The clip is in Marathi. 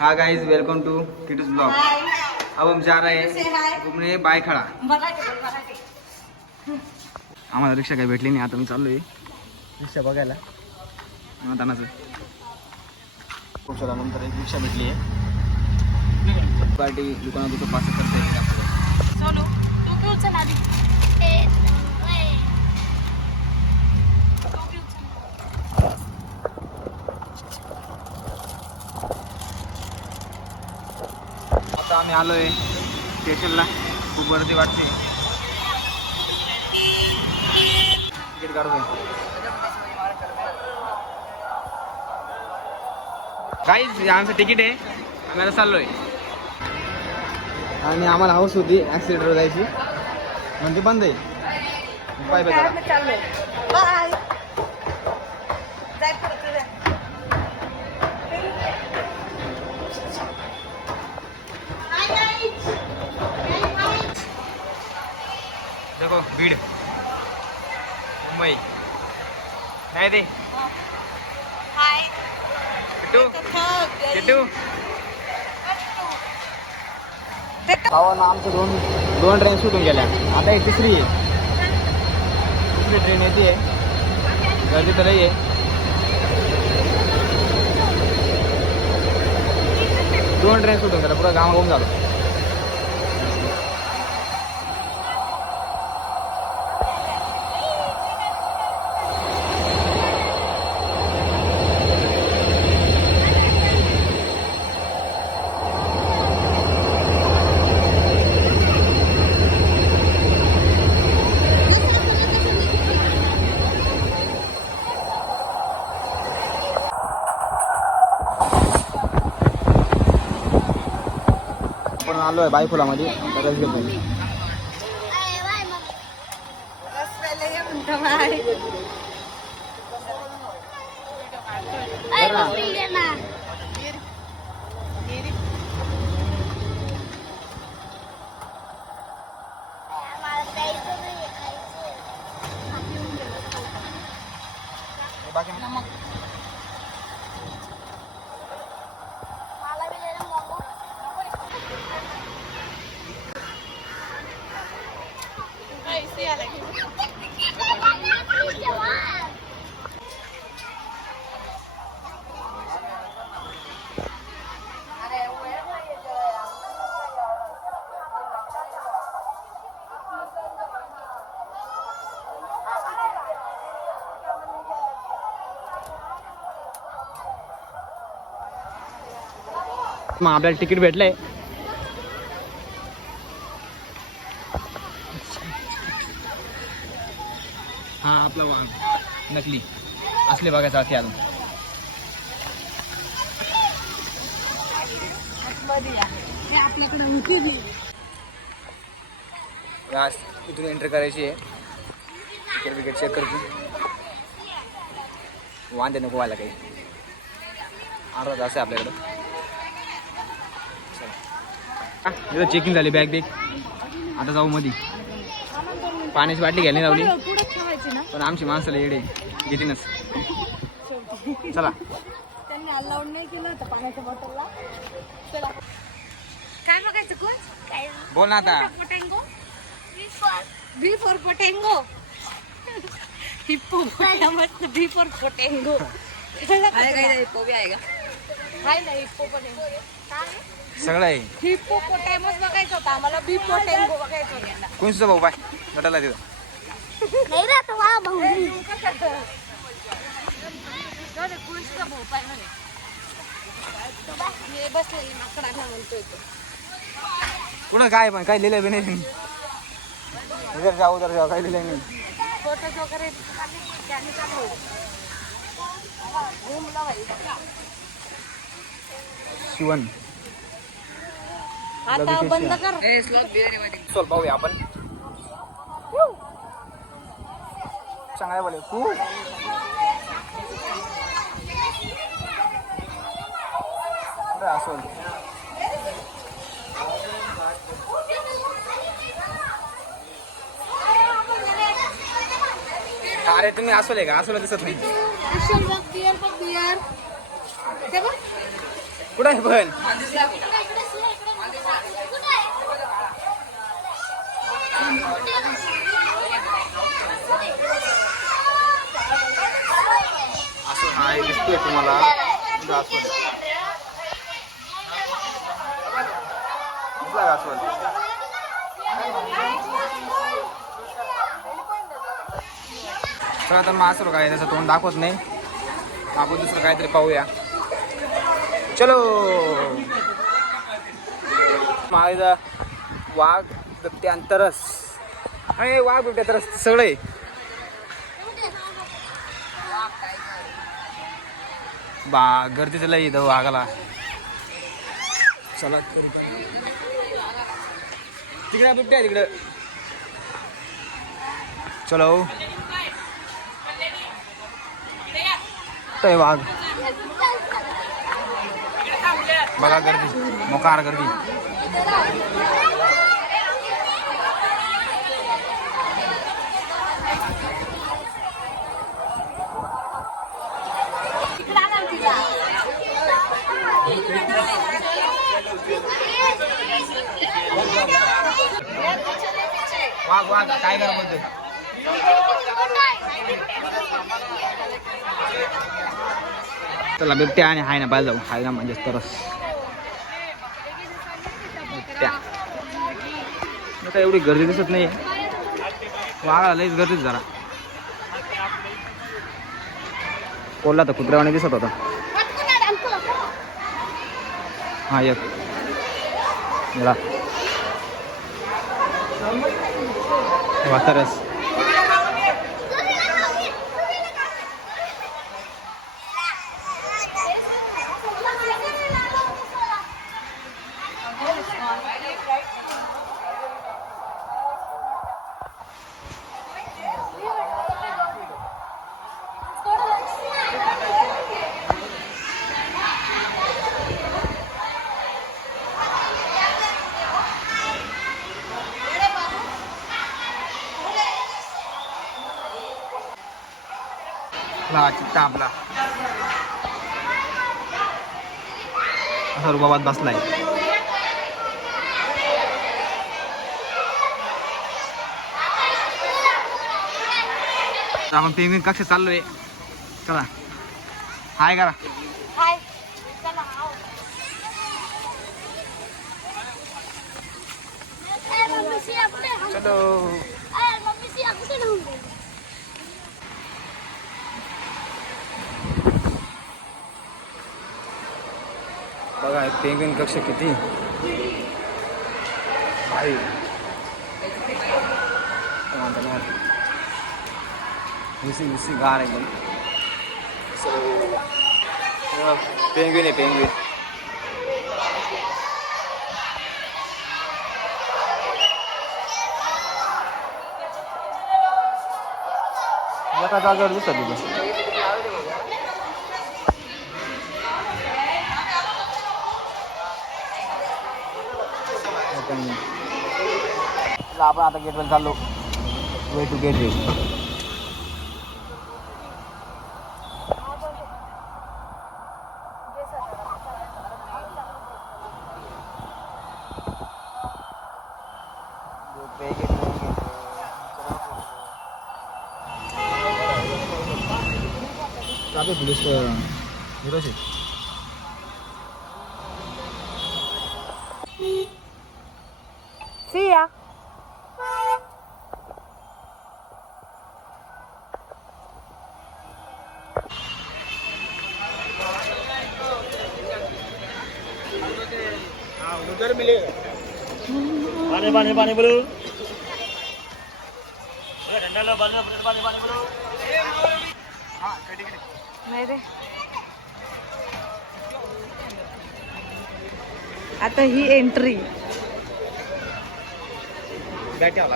हाँ गाइस, वेलकम टू किटूस ब्लॉग। अब हम जा रहे हैं घूमने बायखळा। आम्हाला रिक्षा काही भेटली नाही, आता मी चाललोय रिक्षा बघायला तानाचं। खूप नंतर एक रिक्षा भेटली आहे, पार्टी दुकानात पास करता येईल आपल्याला। सोनू तू घेऊ चल आधी, आता आम्ही आलोय स्टेशनला, खूप गर्दी वाटते, तिकीट काढूया। गाईज आमचं तिकीट आहे, आम्ही आता चाललोय आणि आम्हाला हाऊस होती ॲक्सिलेटरवर जायची, म्हणजे बंद आहे। Bye bye, bye. देखो बीड मुंबई नाही दे हाय किट्टू किट्टू भावानं आमचं दोन ट्रेन सुटून गेल्या, आता ही तिसरी ट्रेन येते, गर्दी तर लई आहे। 2 ट्रेन सुटून गेल्या, पुरा घाम झालं। आपण आलो आहे बायफुलामध्ये, रस घेतो। मग आपल्याला तिकीट भेटलंय, हा आपला वाहन नकली असले बघायचं असे अजून। इथून एंट्री करायची आहे, तिकीट विकेट चेक करते, वांदे नको व्हायला काही, अर्धा तास आहे आपल्याकडं। चेकिंग झाली, बॅग आता जाऊ मध्ये। पाण्याची बाटली घ्यायला लावली, पण आमची माणसाला येडे घेतीनच। चला, त्यांनी अलाउड नाही केलं होतं पाण्याच्या बॉटलला। चला, काय बघायचं कोण काय बोल ना आता। पोटेंगो, बी फॉर पोटेंगो, हिप्पो मस्त, बी फॉर पोटेंगो। काय हिप्पो भी आहे का? हाय ना, हिप्पो पोटेंगो सगळं आहे। हिप्पोपोटॅमस बघायचं होतं आम्हाला, बी पोटेंगो बघायचं होतं। कोणचा भाऊ बाय गटाला तिथं नाही राहत वा भाऊ, कोणचा भाऊ पाय म्हणे बसलेली माकडांना म्हणतोय तो। पुढं काय पण काय लिहिलं बी नाही, उधर जाऊ काय लिहिलं नाही। फोटो वगैरे शिवन आता बंद कर। चल पाहूया आपण, चांगला बोले खूप असोल। अरे तुम्ही असोले का? असोला दिसत नाही। कुठं आहे पण असं हा दिसतोय तुम्हाला चला तर मग असं काय त्याचं तोंड दाखवत नाही आपण दुसरं काहीतरी पाहूया चलो माझा वाघ बिबट्या तरस अरे वाघ बिबट्या तरस सगळे गर्दीचं लय इथं वाघाला चला तिकडे बिबट्या तिकडं चलो वाघ बघा गर्दी मोकार गर्दी वाघ वाघ काय करा म्हणते चला बिबट्या आणि हाय ना पाहिजे जाऊ हाय ना म्हणजे तरस बिबट्या काय एवढी गर्दी दिसत नाही वाघाला लईच गर्दीच जरा कोल्हा तर कुत्र्यावाने दिसत होता हा एक तरस चित्ता आपला असा रुबाबात बसलाय आपण पेंगुइन कक्ष चाललोय चला हाय करा चलो बघा पेंगुइन कक्ष किती भाई उसी गार एकदम पेंगुइन आहे पेंगुइन एका जागेवर दिसत तिथं आपण आता गेटवर चाललो way to Gateway police See ya. उधर मिलेगा पानी पानी पानी बोलो ठंडा ला पानी पानी पानी बोलो हाँ कटी नाही रे आता ही एंट्री बैठ क्या